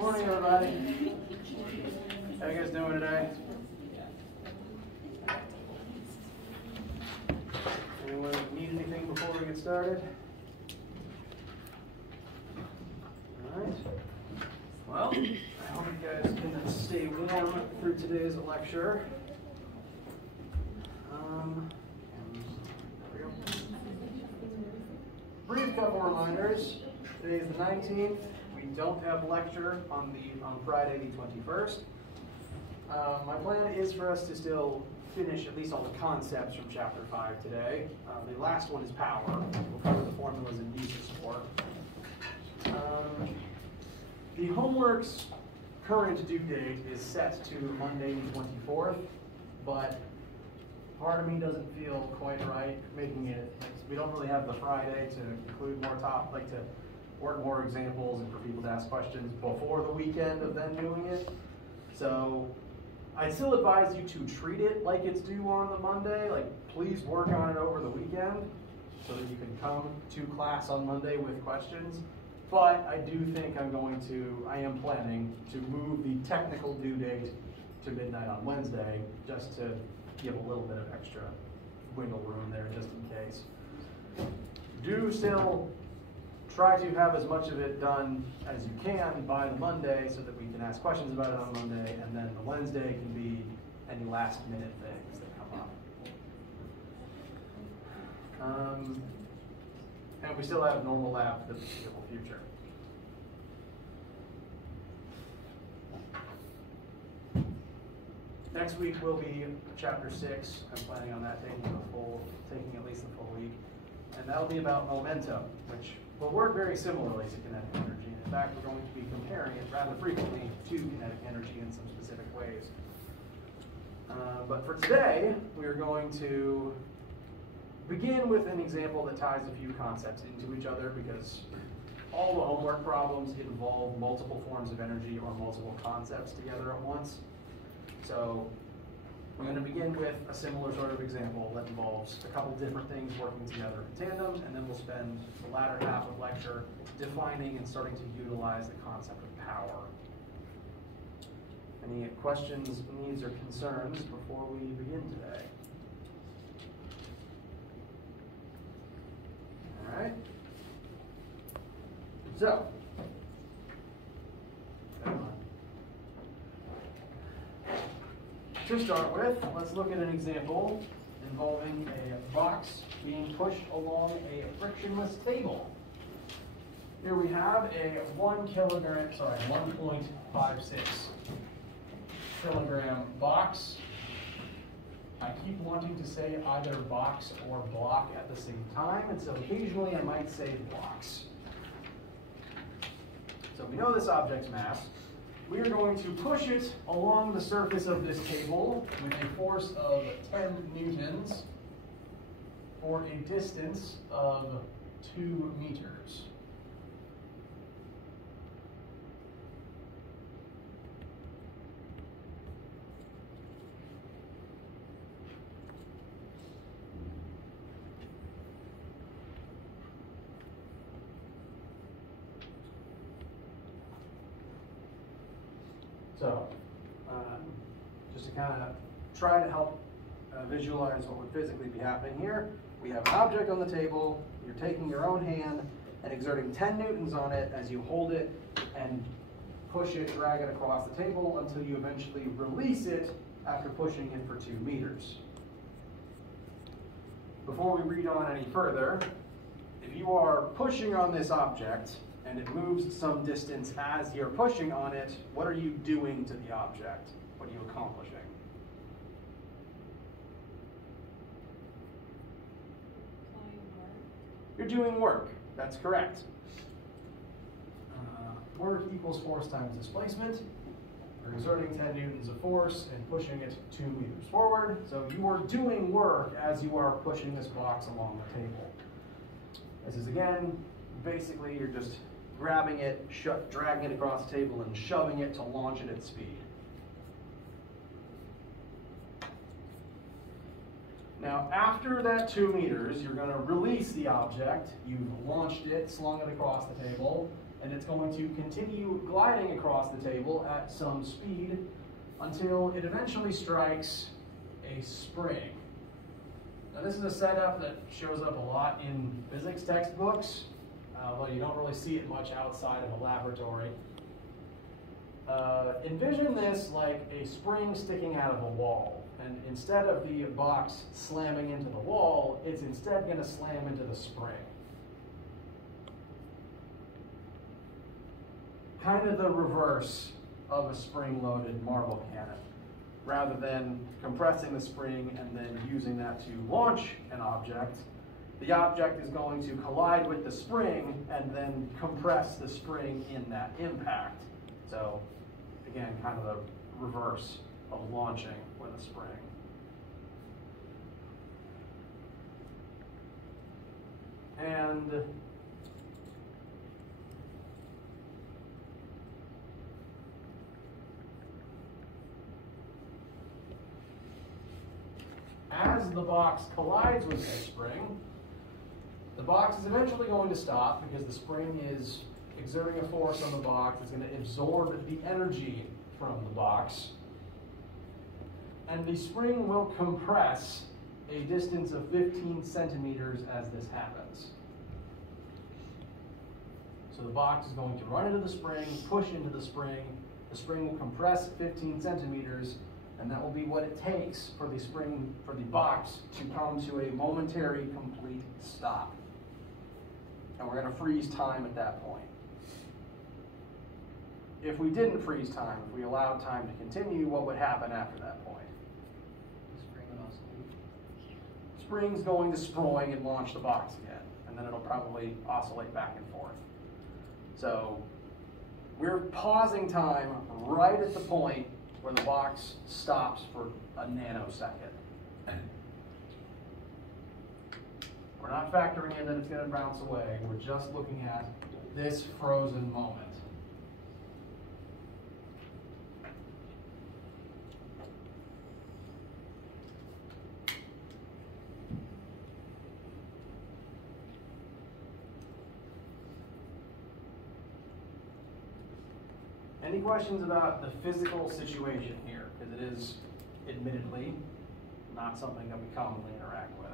Morning, everybody. How you guys doing today? Anyone need anything before we get started? All right. Well, I hope you guys can stay warm through today's lecture. There we go. Brief couple reminders. Today is the 19th. We don't have a lecture on Friday the 21st. My plan is for us to still finish at least all the concepts from chapter 5 today. The last one is power. We'll cover the formulas and DC support. The homework's current due date is set to Monday the 24th, but part of me doesn't feel quite right making it, we don't really have the Friday to include more to work more examples and for people to ask questions before the weekend of them doing it. So I still advise you to treat it like it's due on the Monday. Like, please work on it over the weekend so that you can come to class on Monday with questions. But I do think I am planning to move the technical due date to midnight on Wednesday, just to give a little bit of extra wiggle room there, just in case. Do still try to have as much of it done as you can by the Monday so that we can ask questions about it on Monday, and then the Wednesday can be any last minute things that come up. And we still have normal lab for the foreseeable future. Next week will be chapter 6. I'm planning on that taking at least the full week. And that'll be about momentum, which will work very similarly to kinetic energy. In fact, we're going to be comparing it rather frequently to kinetic energy in some specific ways. But for today, we are going to begin with an example that ties a few concepts into each other, because all the homework problems involve multiple forms of energy or multiple concepts together at once. So we're going to begin with a similar sort of example that involves a couple different things working together in tandem, and then we'll spend the latter half of lecture defining and starting to utilize the concept of power. Any questions, needs, or concerns before we begin today? All right. So, to start with, let's look at an example involving a box being pushed along a frictionless table. Here we have a 1.56 kilogram box. I keep wanting to say either box or block at the same time, and so occasionally I might say blocks. So we know this object's mass. We are going to push it along the surface of this table with a force of 10 newtons for a distance of 2 meters. So, just to kind of try to help visualize what would physically be happening here, we have an object on the table. You're taking your own hand and exerting 10 newtons on it as you hold it and push it, drag it across the table until you eventually release it after pushing it for 2 meters. Before we read on any further, if you are pushing on this object and it moves some distance as you're pushing on it, what are you doing to the object? What are you accomplishing? You're doing work. That's correct. Work equals force times displacement. You're exerting 10 newtons of force and pushing it 2 meters forward. So you are doing work as you are pushing this box along the table. This is, again, basically you're just grabbing it, dragging it across the table, and shoving it to launch it at speed. Now, after that 2 meters, you're going to release the object. You've launched it, slung it across the table, and it's going to continue gliding across the table at some speed until it eventually strikes a spring. Now this is a setup that shows up a lot in physics textbooks, although you don't really see it much outside of a laboratory. Envision this like a spring sticking out of a wall, and instead of the box slamming into the wall, it's instead going to slam into the spring. Kind of the reverse of a spring-loaded marble cannon. Rather than compressing the spring and then using that to launch an object, the object is going to collide with the spring and then compress the spring in that impact. So, again, kind of the reverse of launching with a spring. And as the box collides with the spring, the box is eventually going to stop because the spring is exerting a force on the box. It's going to absorb the energy from the box. And the spring will compress a distance of 15 centimeters as this happens. So the box is going to run into the spring, push into the spring will compress 15 centimeters, and that will be what it takes for the box to come to a momentary complete stop. And we're going to freeze time at that point. If we didn't freeze time, if we allowed time to continue, what would happen after that point? The spring would oscillate. Spring's going to spring and launch the box again, and then it'll probably oscillate back and forth. So we're pausing time right at the point where the box stops for a nanosecond. We're not factoring in that it's going to bounce away. We're just looking at this frozen moment. Any questions about the physical situation here? Because it is, admittedly, not something that we commonly interact with.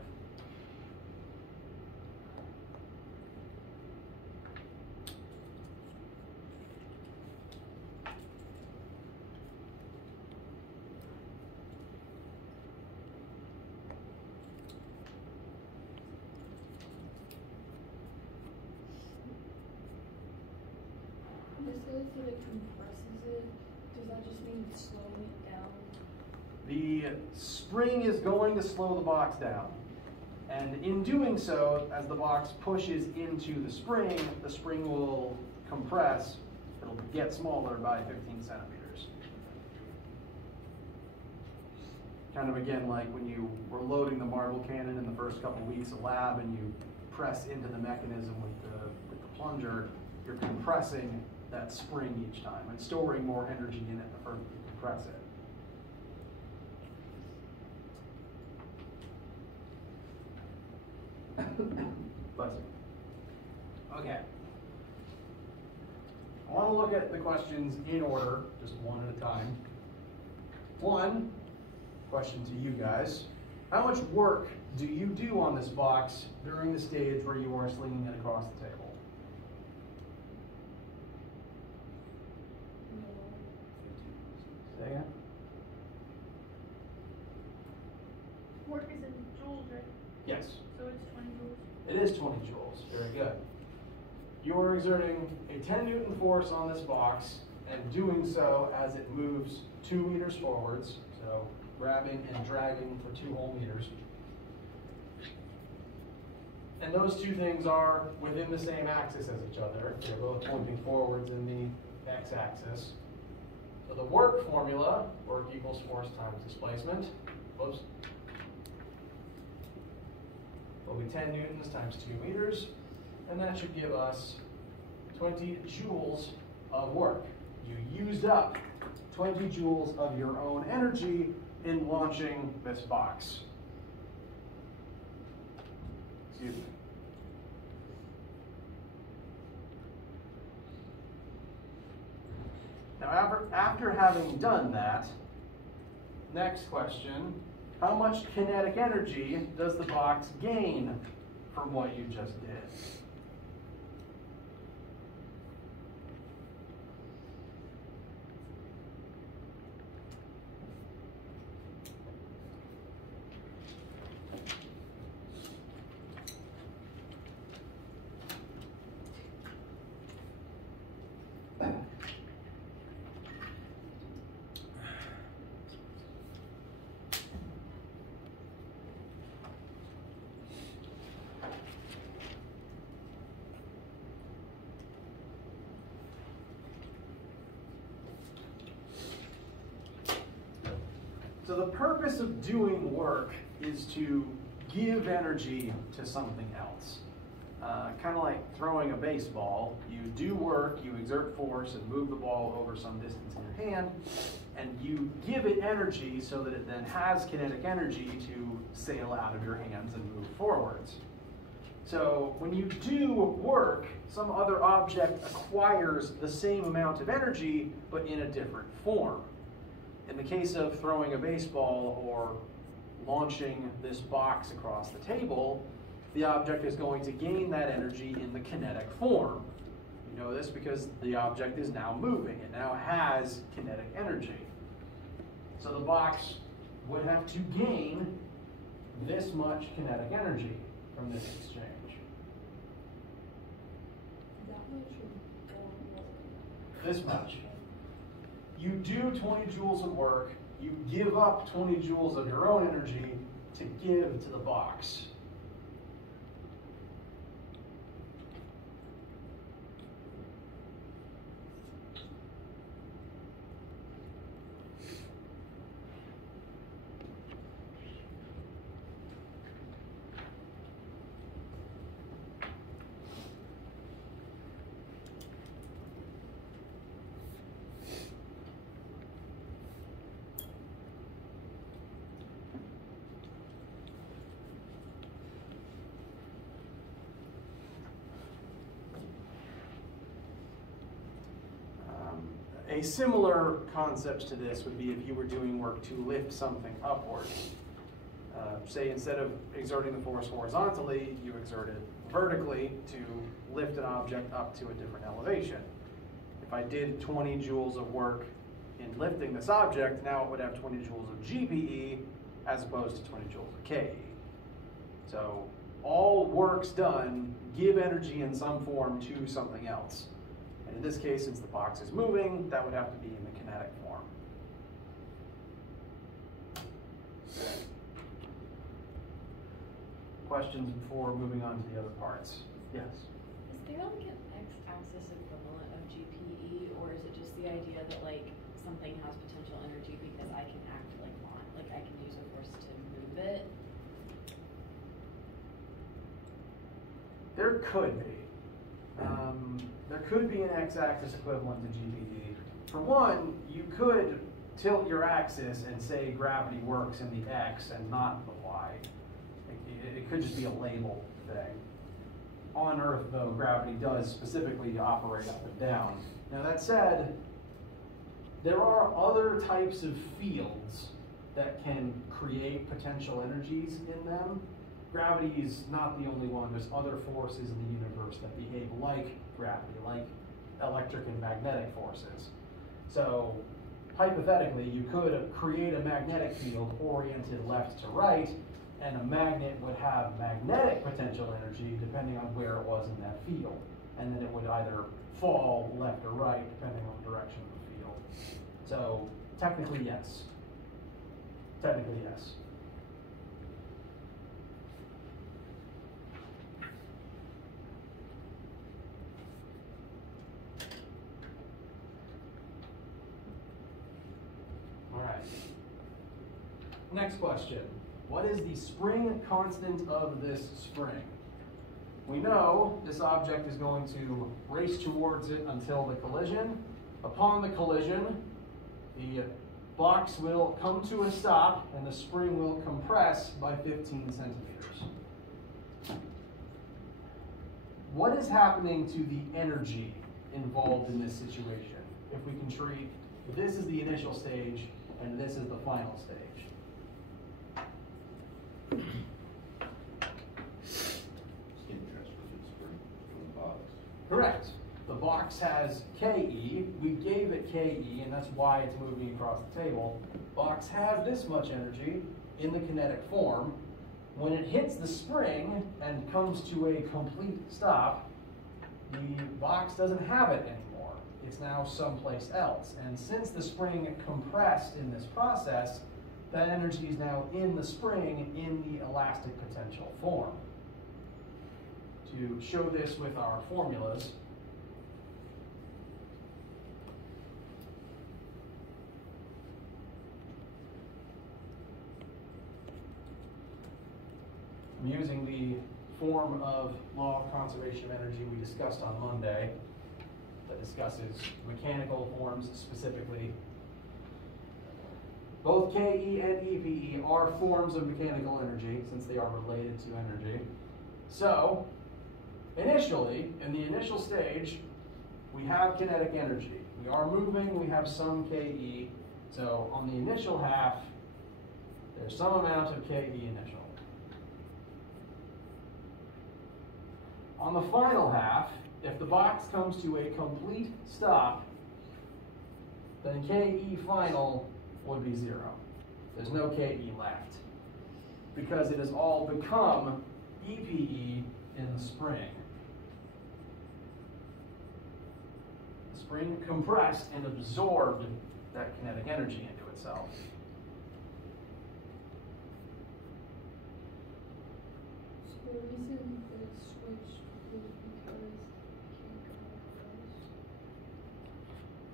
If it compresses it, does that just mean it's slowing it down? The spring is going to slow the box down. And in doing so, as the box pushes into the spring will compress. It'll get smaller by 15 centimeters. Kind of again like when you were loading the marble cannon in the first couple weeks of lab and you press into the mechanism with the plunger, you're compressing that spring each time and storing more energy in it the further you compress it. Bless you. Okay. I want to look at the questions in order, just one at a time. One question to you guys. How much work do you do on this box during the stage where you are slinging it across the table? Say again? Work is in joules, right? Yes. So it's 20 joules? It is 20 joules. Very good. You are exerting a 10 Newton force on this box and doing so as it moves 2 meters forwards, so grabbing and dragging for 2 whole meters. And those two things are within the same axis as each other. They're both pointing forwards in the x-axis. So the work formula, work equals force times displacement, whoops, will be 10 newtons times 2 meters, and that should give us 20 joules of work. You used up 20 joules of your own energy in launching this box. Excuse me. Now, after having done that, next question, how much kinetic energy does the box gain from what you just did? So the purpose of doing work is to give energy to something else. Kind of like throwing a baseball. You do work, you exert force and move the ball over some distance in your hand, and you give it energy so that it then has kinetic energy to sail out of your hands and move forwards. So when you do work, some other object acquires the same amount of energy, but in a different form. In the case of throwing a baseball or launching this box across the table, the object is going to gain that energy in the kinetic form. You know this because the object is now moving. It now has kinetic energy. So the box would have to gain this much kinetic energy from this exchange. That much or This much. You do 20 joules of work, you give up 20 joules of your own energy to give to the box. A similar concept to this would be if you were doing work to lift something upwards. Say instead of exerting the force horizontally, you exert it vertically to lift an object up to a different elevation. If I did 20 joules of work in lifting this object, now it would have 20 joules of GPE as opposed to 20 joules of KE. So all works done give energy in some form to something else. And in this case, since the box is moving, that would have to be in the kinetic form. Questions before moving on to the other parts? Yes? Is there like an x-axis equivalent of GPE, or is it just the idea that like something has potential energy because I can act like I can use a force to move it? There could be. There could be an x-axis equivalent to GPE. For one, you could tilt your axis and say gravity works in the x and not the y. It could just be a label thing. On Earth, though, gravity does specifically operate up and down. Now that said, there are other types of fields that can create potential energies in them. Gravity is not the only one. There's other forces in the universe that behave like gravity, like electric and magnetic forces. So hypothetically, you could create a magnetic field oriented left to right, and a magnet would have magnetic potential energy depending on where it was in that field. And then it would either fall left or right depending on the direction of the field. So technically, yes. Technically, yes. All right. Next question. What is the spring constant of this spring? We know this object is going to race towards it until the collision. Upon the collision, the box will come to a stop and the spring will compress by 15 centimeters. What is happening to the energy involved in this situation? if we can treat this is the initial stage and this is the final stage. Skin transfer to the spring from the box. Correct. The box has KE. We gave it KE, and that's why it's moving across the table. Box has this much energy in the kinetic form. When it hits the spring and comes to a complete stop, the box doesn't have it anymore. It's now someplace else. And since the spring compressed in this process, that energy is now in the spring in the elastic potential form. To show this with our formulas, I'm using the form of law of conservation of energy we discussed on Monday that discusses mechanical forms specifically. Both KE and EPE are forms of mechanical energy since they are related to energy. So, initially, in the initial stage, we have kinetic energy. We are moving, we have some KE. So, on the initial half, there's some amount of KE initial. On the final half, if the box comes to a complete stop, then KE final would be 0. There's no KE left because it has all become EPE in the spring. The spring compressed and absorbed that kinetic energy into itself. So the reason that it switched was because it can't go across,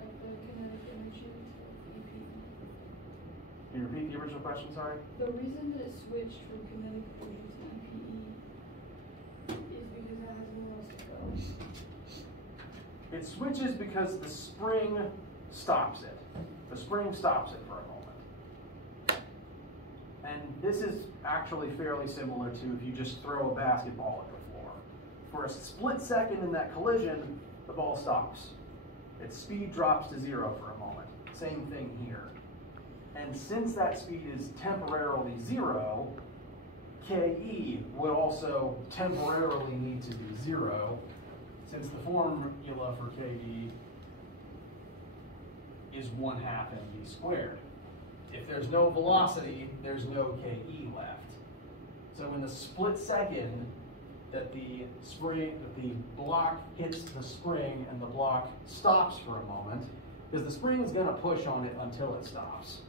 like the kinetic energy to EPE. Can you repeat the original question, sorry? The reason that it switched from kinetic energy to EPE is because it has nowhere else to go. It switches because the spring stops it. The spring stops it for a moment. And this is actually fairly similar to if you just throw a basketball at the floor. For a split second in that collision, the ball stops. Its speed drops to 0 for a moment. Same thing here. And since that speed is temporarily 0, KE would also temporarily need to be 0, since the formula for KE is 1/2 mv squared. If there's no velocity, there's no KE left. So in the split second that the block hits the spring and the block stops for a moment, because the spring is going to push on it until it stops.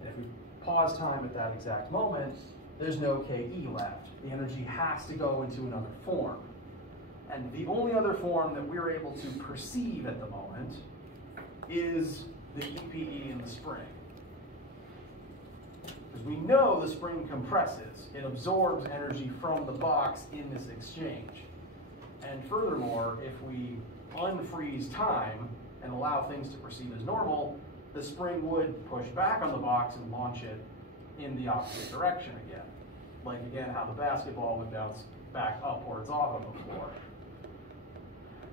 And if we pause time at that exact moment, there's no KE left. The energy has to go into another form. And the only other form that we're able to perceive at the moment is the EPE in the spring. Because we know the spring compresses. It absorbs energy from the box in this exchange. And furthermore, if we unfreeze time and allow things to proceed as normal, the spring would push back on the box and launch it in the opposite direction again. Like again, how the basketball would bounce back upwards off of the floor.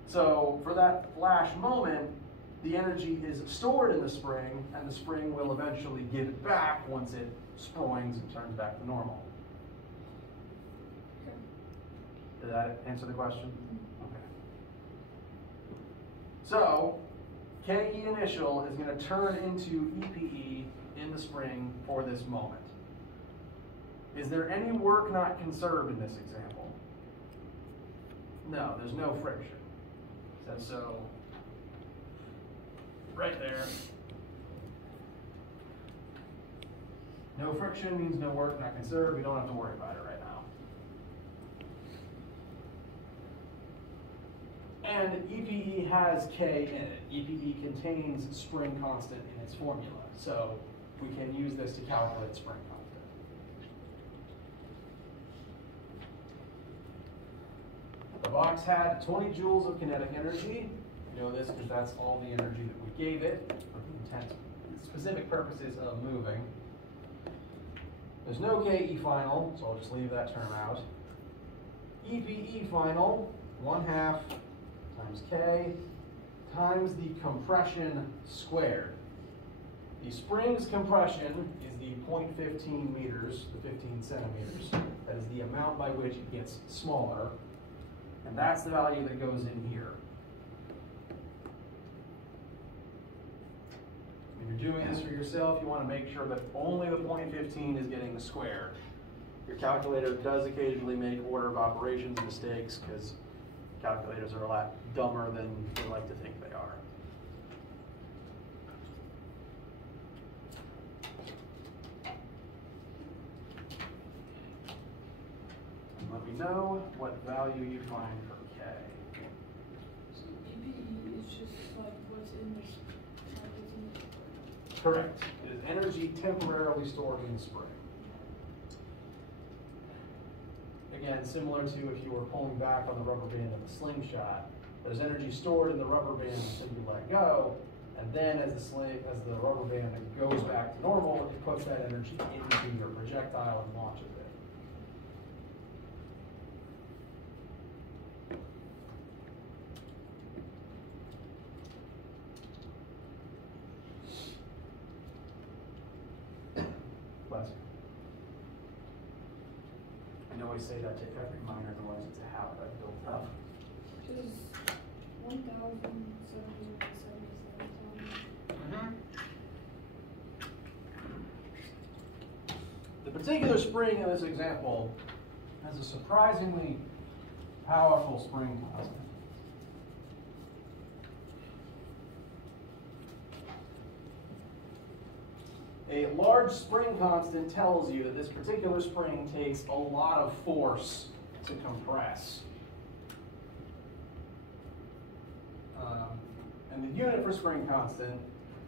So for that flash moment, the energy is stored in the spring, and the spring will eventually give it back once it springs and turns back to normal. Okay. Did that answer the question? Okay. So, KE initial is going to turn into EPE in the spring for this moment. Is there any work not conserved in this example? No, there's no friction. So, right there. No friction means no work not conserved. We don't have to worry about it right now. And EPE has K in it. EPE contains spring constant in its formula. So we can use this to calculate spring constant. The box had 20 joules of kinetic energy. We know this because that's all the energy that we gave it for the intent, specific purposes of moving. There's no KE final, so I'll just leave that term out. EPE final, 1/2 times K times the compression squared. The spring's compression is the 0.15 meters, the 15 centimeters. That is the amount by which it gets smaller. And that's the value that goes in here. When you're doing this for yourself, you want to make sure that only the 0.15 is getting the square. Your calculator does occasionally make order of operations mistakes because calculators are a lot dumber than they like to think they are. And let me know what value you find for K. So EPE is just like what's in this, like what's in this. Correct. It is energy temporarily stored in the spring. Again, similar to if you were pulling back on the rubber band of a slingshot, there's energy stored in the rubber band until you let go, and then as the rubber band goes back to normal, it puts that energy into your projectile and launches it. Bless you. I always say that to every minor noise. It's a habit I've built up. Which is 1,777 times. The particular spring in this example has a surprisingly powerful spring constant. A large spring constant tells you that this particular spring takes a lot of force to compress. And the unit for spring constant,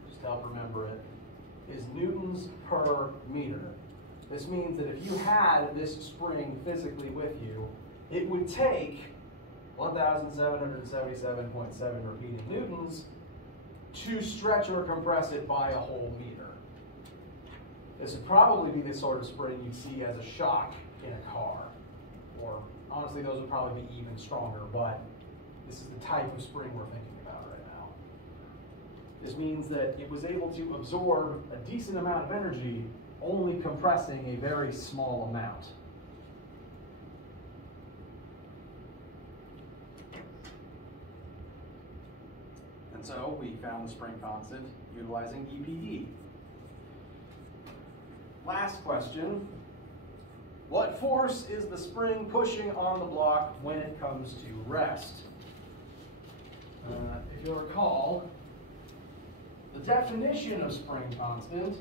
just to help remember it, is newtons per meter. This means that if you had this spring physically with you, it would take 1,777.7 repeating newtons to stretch or compress it by a whole meter. This would probably be the sort of spring you'd see as a shock in a car. Or honestly, those would probably be even stronger, but this is the type of spring we're thinking about right now. This means that it was able to absorb a decent amount of energy, only compressing a very small amount. And so we found the spring constant utilizing EPE. Last question. What force is the spring pushing on the block when it comes to rest? If you'll recall, the definition of spring constant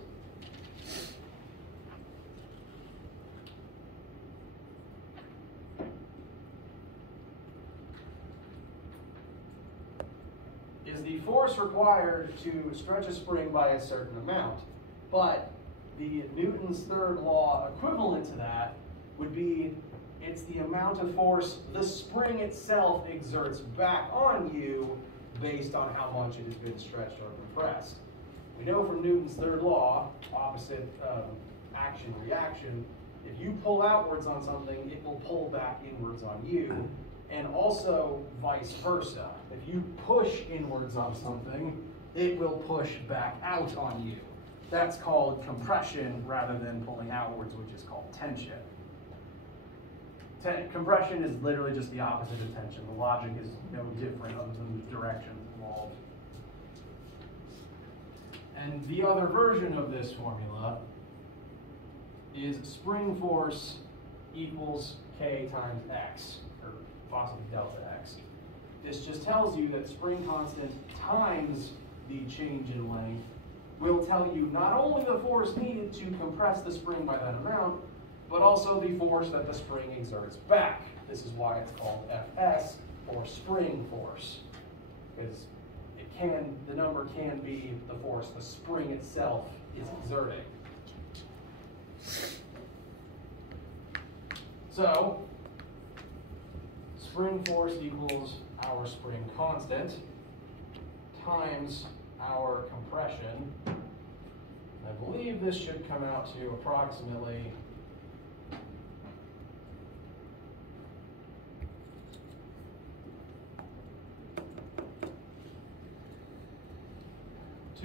is the force required to stretch a spring by a certain amount. But the Newton's third law equivalent to that would be it's the amount of force the spring itself exerts back on you based on how much it has been stretched or compressed. We know from Newton's third law, opposite action-reaction, if you pull outwards on something, it will pull back inwards on you, and also vice versa. If you push inwards on something, it will push back out on you. That's called compression rather than pulling outwards, which is called tension. Compression is literally just the opposite of tension. The logic is no different other than the direction involved. And the other version of this formula is spring force equals K times X, or possibly delta X. This just tells you that spring constant times the change in length will tell you not only the force needed to compress the spring by that amount, but also the force that the spring exerts back. This is why it's called Fs, or spring force, because the number can be the force the spring itself is exerting. So, spring force equals our spring constant times our compression. I believe this should come out to approximately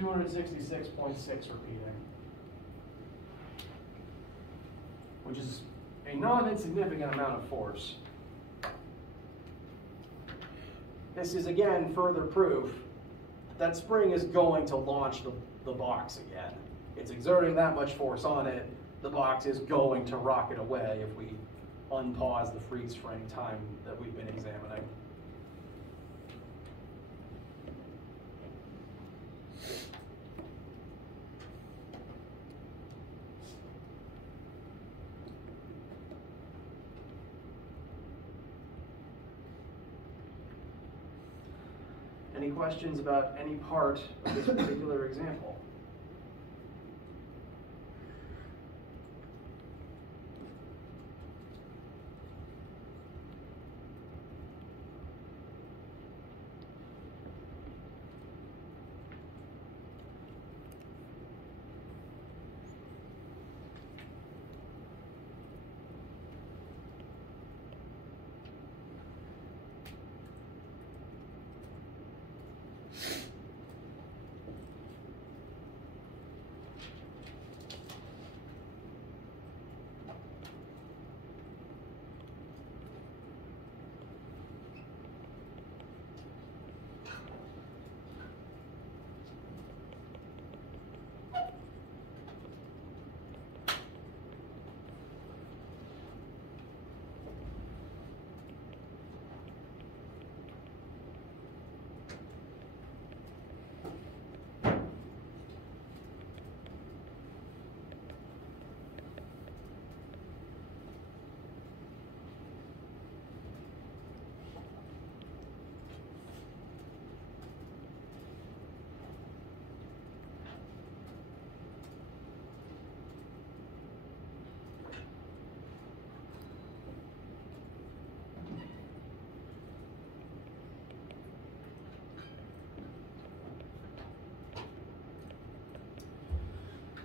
266.6 repeating, which is a non-insignificant amount of force. This is again further proof that spring is going to launch the box again. It's exerting that much force on it, the box is going to rocket away if we unpause the freeze frame time that we've been examining. Any questions about any part of this particular example?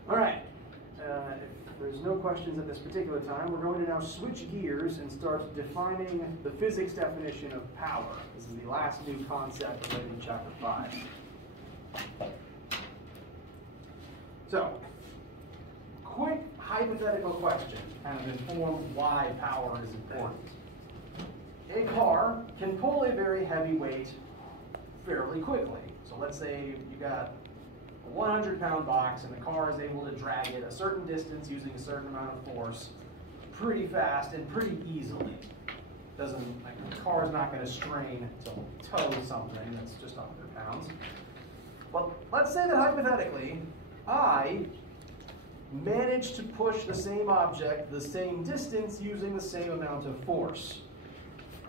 All right, if there's no questions at this particular time, we're going to now switch gears and start defining the physics definition of power. This is the last new concept related to chapter 5. So, quick hypothetical question to kind of inform why power is important. A car can pull a very heavy weight fairly quickly. So let's say you got a 100-pound box and the car is able to drag it a certain distance using a certain amount of force pretty fast and pretty easily. The car is not going to strain to tow something that's just 100 pounds. Well, let's say that hypothetically, I managed to push the same object the same distance using the same amount of force.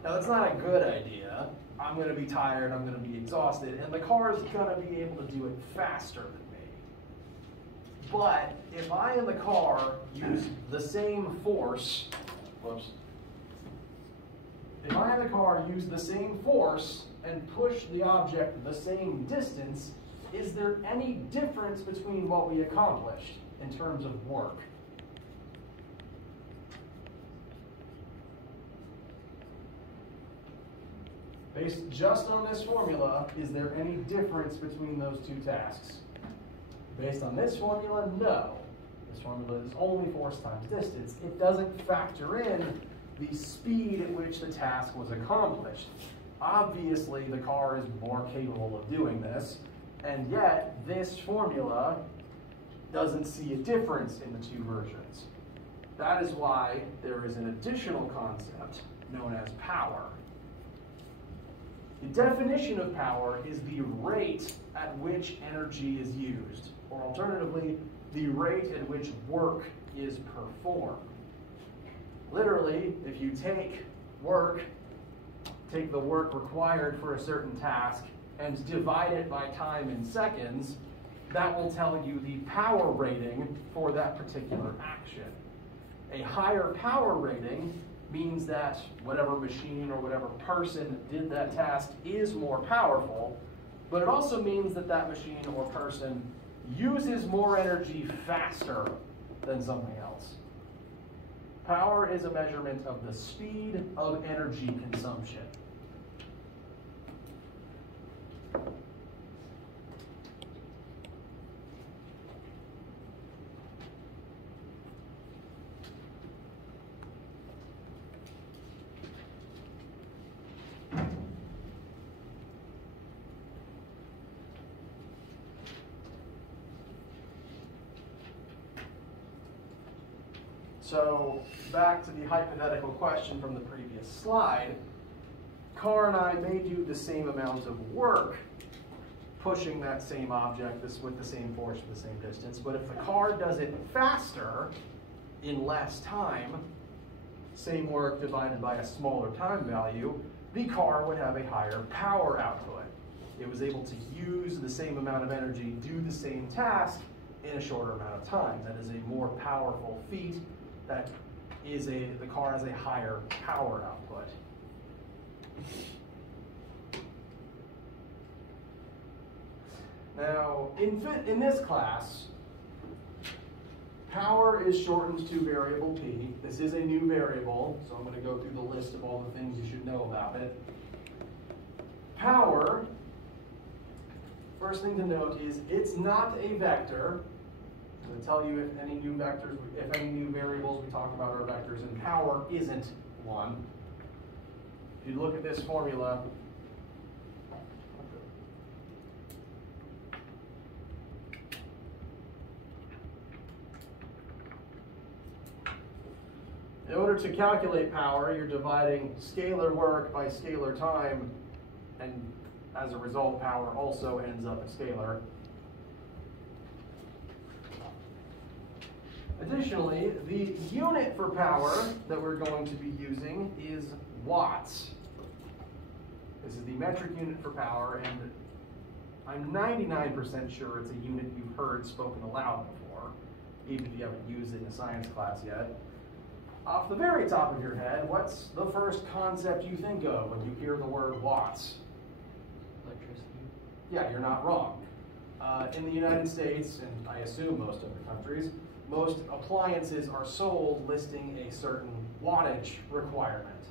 Now, that's not a good idea. I'm going to be tired, I'm going to be exhausted, and the car is going to be able to do it faster than me. But if I in the car use the same force, if I in the car use the same force and push the object the same distance, is there any difference between what we accomplished in terms of work? Based just on this formula, is there any difference between those two tasks? Based on this formula, no. This formula is only force times distance. It doesn't factor in the speed at which the task was accomplished. Obviously, the car is more capable of doing this, and yet this formula doesn't see a difference in the two versions. That is why there is an additional concept known as power. The definition of power is the rate at which energy is used, or alternatively, the rate at which work is performed. Literally, if you take the work required for a certain task and divide it by time in seconds, that will tell you the power rating for that particular action. A higher power rating means that whatever machine or whatever person did that task is more powerful, but it also means that that machine or person uses more energy faster than something else. Power is a measurement of the speed of energy consumption. So back to the hypothetical question from the previous slide, car and I may do the same amount of work pushing that same object with the same force for the same distance, but if the car does it faster in less time, same work divided by a smaller time value, the car would have a higher power output. It was able to use the same amount of energy, do the same task in a shorter amount of time. That is a more powerful feat. That is the car has a higher power output. Now, in this class, power is shortened to variable P. This is a new variable, so I'm going to go through the list of all the things you should know about it. Power, first thing to note is it's not a vector. I'm going to tell you if any new variables we talk about are vectors, and power isn't one. If you look at this formula, in order to calculate power, you're dividing scalar work by scalar time, and as a result, power also ends up a scalar. Additionally, the unit for power that we're going to be using is watts. This is the metric unit for power, and I'm 99% sure it's a unit you've heard spoken aloud before, even if you haven't used it in a science class yet. Off the very top of your head, what's the first concept you think of when you hear the word watts? Electricity. Yeah, you're not wrong. In the United States, and I assume most other countries, most appliances are sold listing a certain wattage requirement.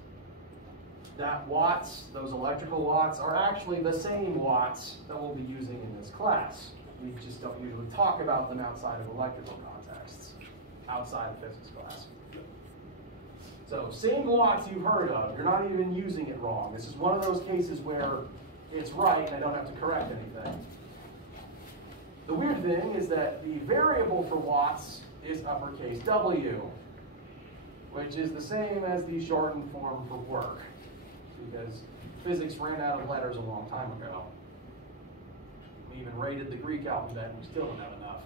That watts, those electrical watts, are actually the same watts that we'll be using in this class. We just don't usually talk about them outside of electrical contexts, outside of physics class. So, same watts you've heard of, you're not even using it wrong. This is one of those cases where it's right and I don't have to correct anything. The weird thing is that the variable for watts is uppercase W, which is the same as the shortened form for work, because physics ran out of letters a long time ago. We even raided the Greek alphabet and we still don't have enough.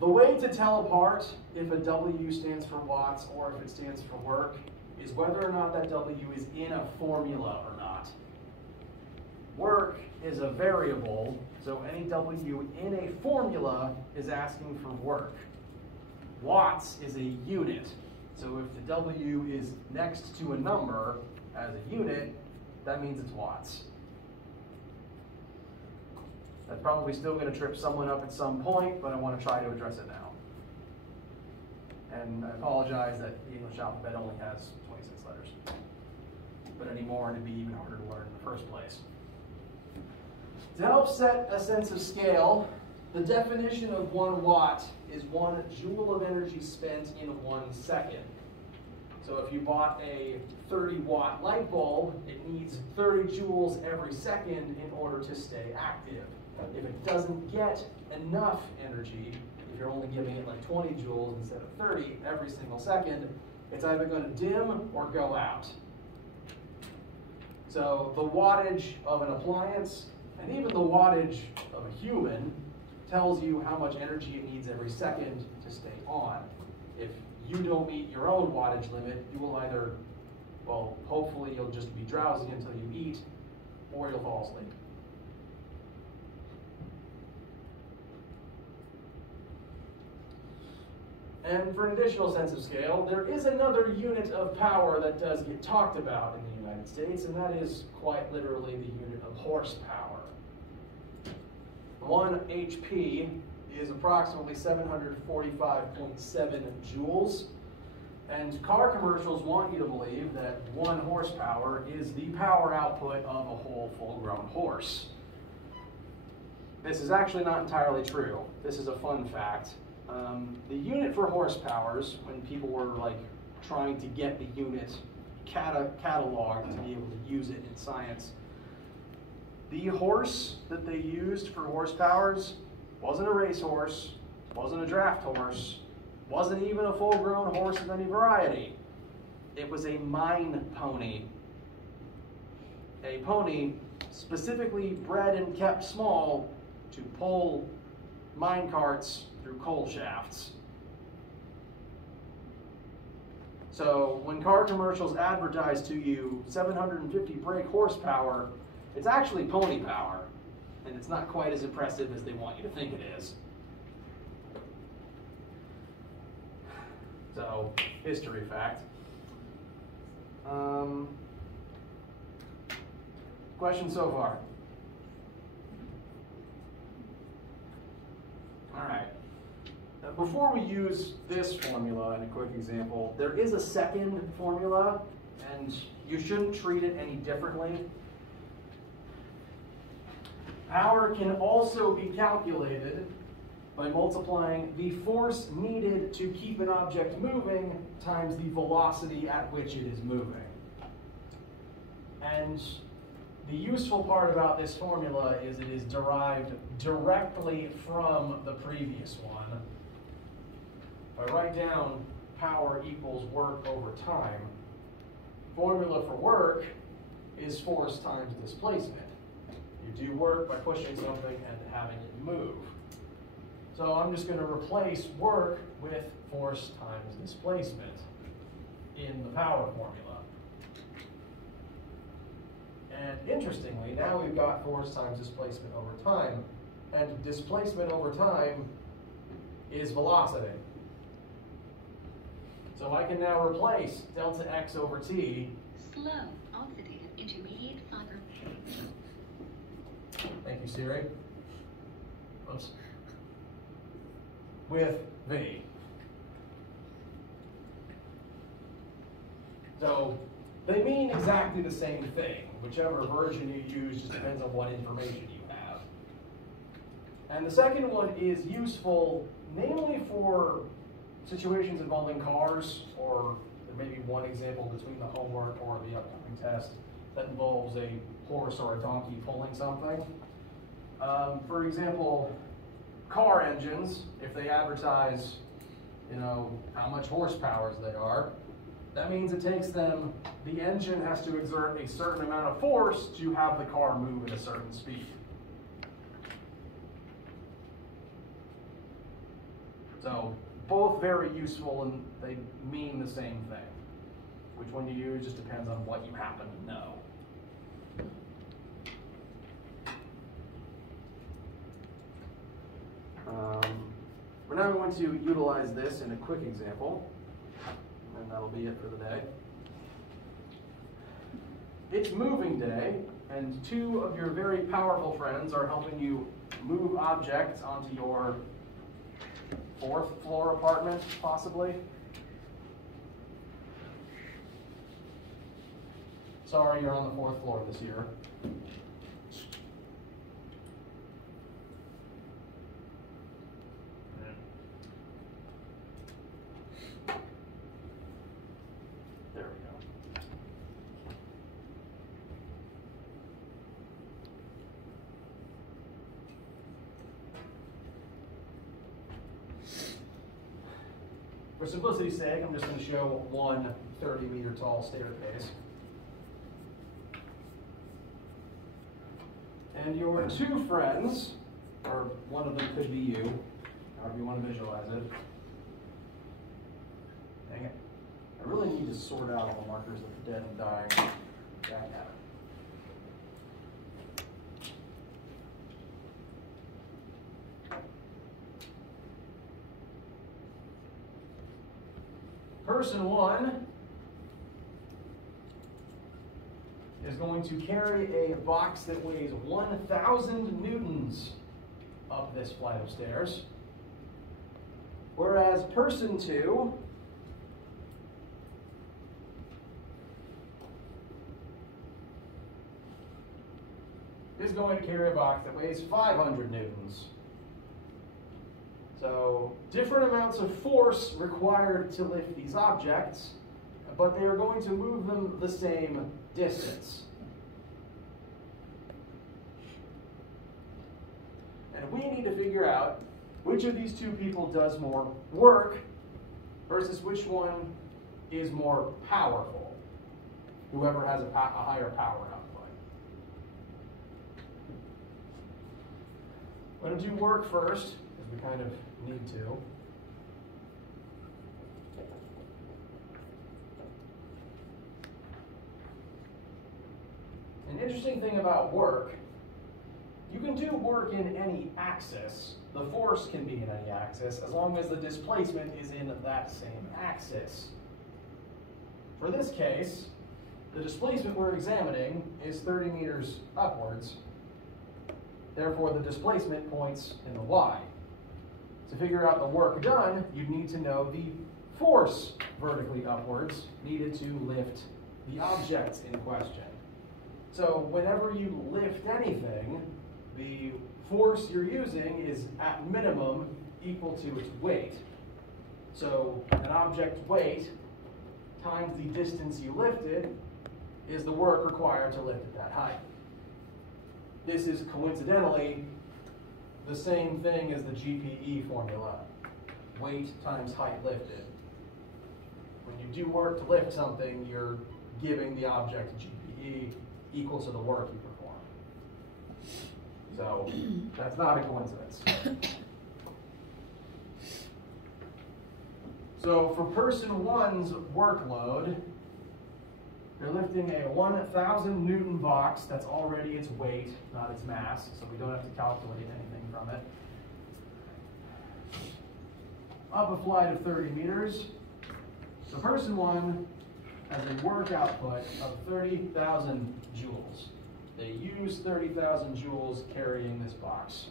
The way to tell apart if a W stands for watts or if it stands for work is whether or not that W is in a formula or not. Work is a variable, so any W in a formula is asking for work. Watts is a unit, so if the W is next to a number as a unit, that means it's watts. That's probably still going to trip someone up at some point, but I want to try to address it now. And I apologize that the English alphabet only has 26 letters. But anymore, it'd be even harder to learn in the first place. To help set a sense of scale, the definition of 1 watt is 1 joule of energy spent in 1 second. So if you bought a 30-watt light bulb, it needs 30 joules every second in order to stay active. If it doesn't get enough energy, if you're only giving it like 20 joules instead of 30 every single second, it's either going to dim or go out. So the wattage of an appliance, and even the wattage of a human, tells you how much energy it needs every second to stay on. If you don't meet your own wattage limit, you will either, well, hopefully you'll just be drowsy until you eat, or you'll fall asleep. And for an additional sense of scale, there is another unit of power that does get talked about in the United States, and that is quite literally the unit of horsepower. 1 HP is approximately 745.7 joules, and car commercials want you to believe that 1 horsepower is the power output of a whole full-grown horse. This is actually not entirely true. This is a fun fact. The unit for horsepowers, when people were like trying to get the unit cataloged to be able to use it in science, the horse that they used for horsepowers wasn't a racehorse, wasn't a draft horse, wasn't even a full-grown horse of any variety. It was a mine pony. A pony specifically bred and kept small to pull mine carts through coal shafts. So when car commercials advertise to you 750 brake horsepower, it's actually pony power, and it's not quite as impressive as they want you to think it is. So, history fact. Questions so far? All right. Before we use this formula in a quick example, there is a second formula, and you shouldn't treat it any differently. Power can also be calculated by multiplying the force needed to keep an object moving times the velocity at which it is moving. And the useful part about this formula is it is derived directly from the previous one. If I write down power equals work over time, formula for work is force times displacement. You do work by pushing something and having it move. So I'm just going to replace work with force times displacement in the power formula. And interestingly, now we've got force times displacement over time, and displacement over time is velocity. So I can now replace delta x over t. Slow, oxidative, intermediate fiber. Thank you, Siri. Oops. With v. So they mean exactly the same thing. Whichever version you use just depends on what information you have. And the second one is useful namely for situations involving cars, or there may be one example between the homework or the upcoming test that involves a horse or a donkey pulling something. For example, car engines, if they advertise, how much horsepower they are, that means it takes them, the engine has to exert a certain amount of force to have the car move at a certain speed. So both very useful, and they mean the same thing. Which one you use just depends on what you happen to know. We're now going to utilize this in a quick example, and that'll be it for the day. It's moving day, and two of your very powerful friends are helping you move objects onto your 4th floor apartment, possibly. Sorry, you're on the 4th floor this year. There we go. For simplicity's sake, I'm just going to show one 30-meter tall staircase. And your two friends, or one of them could be you, however you want to visualize it. Dang it. I really need to sort out all the markers that are dead and dying. Back at it. Person one is going to carry a box that weighs 1,000 newtons up this flight of stairs, whereas person two is going to carry a box that weighs 500 newtons. So different amounts of force required to lift these objects, but they are going to move them the same distance. And we need to figure out which of these two people does more work versus which one is more powerful, whoever has a higher power output. I'm going to do work first, because we kind of need to. An interesting thing about work, you can do work in any axis. The force can be in any axis, as long as the displacement is in that same axis. For this case, the displacement we're examining is 30 meters upwards. Therefore, the displacement points in the y. To figure out the work done, you'd need to know the force vertically upwards needed to lift the objects in question. So whenever you lift anything, the force you're using is at minimum equal to its weight. So an object's weight times the distance you lifted is the work required to lift at that height. This is coincidentally the same thing as the GPE formula, weight times height lifted. When you do work to lift something, you're giving the object a GPE equal to the work you perform. So that's not a coincidence. So for person one's workload, they're lifting a 1,000 Newton box. That's already its weight, not its mass, so we don't have to calculate anything from it. Up a flight of 30 meters. So person one has a work output of 30,000 joules. They use 30,000 joules carrying this box.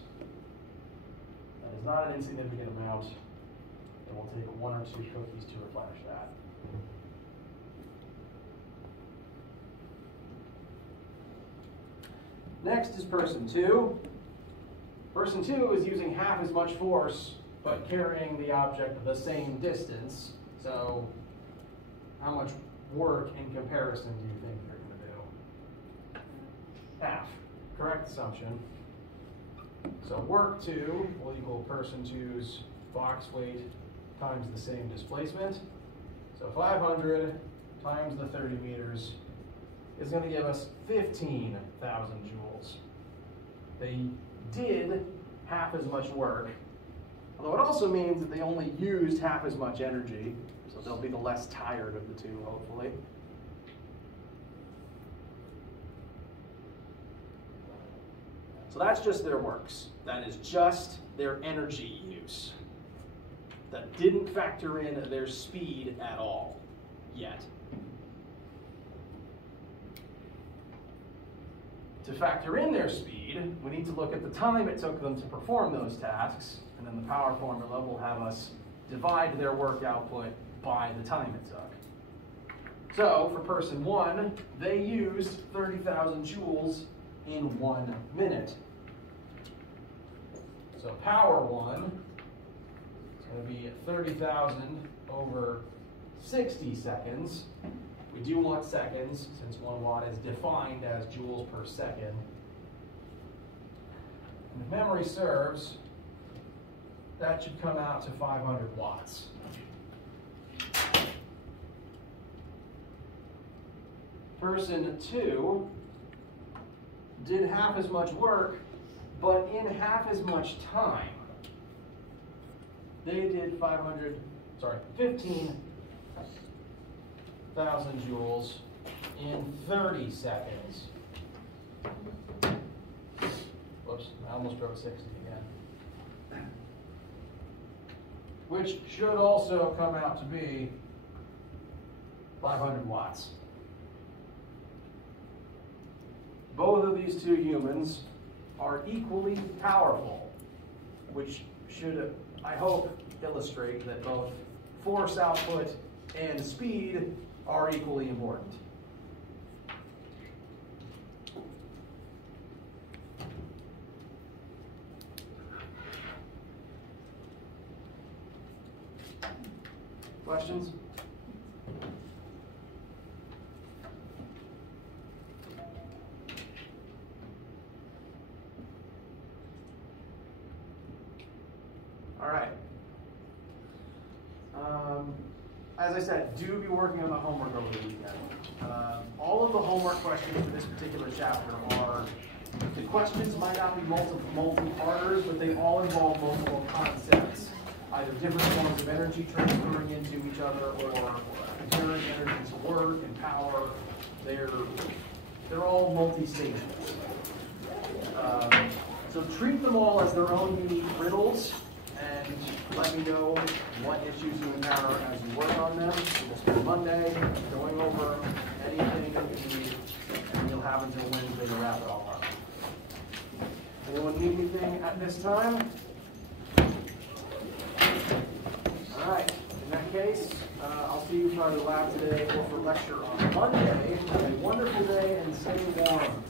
That is not an insignificant amount. It will take 1 or 2 cookies to replenish that. Next is person two. Person two is using half as much force, but carrying the object the same distance. So how much work in comparison do you think you're going to do? Half. Correct assumption. So work 2 will equal person 2's box weight times the same displacement. So 500 times the 30 meters is going to give us 15,000 joules. They did half as much work, although it also means that they only used half as much energy, so they'll be the less tired of the two, hopefully. So that's just their works. That is just their energy use. That didn't factor in their speed at all, yet. To factor in their speed, we need to look at the time it took them to perform those tasks, and then the power formula will have us divide their work output by the time it took. So for person 1, they used 30,000 joules in 1 minute. So power 1 is going to be 30,000 over 60 seconds. We do want seconds, since 1 watt is defined as joules per second. And if memory serves, that should come out to 500 watts. Person 2 did half as much work, but in half as much time. They did 15,000 joules in 30 seconds. Whoops, I almost wrote 60 again. Which should also come out to be 500 watts. Both of these two humans are equally powerful, which should, I hope, illustrate that both force output and speed are equally important. Questions? All right. as I said, do be working on the homework over the weekend. All of the homework questions for this particular chapter are, the questions might not be multi-parters, but they all involve multiple concepts, either different forms of energy transferring into each other or comparing energy to work and power. They're all multi-stages. So treat them all as their own unique riddles, and let me know what issues you encounter as you work on them. We'll spend Monday going over anything that you need, and you'll have until Wednesday to wrap it all up. Anyone need anything at this time? All right. In that case, I'll see you for the lab today or for lecture on Monday. Have a wonderful day and stay warm.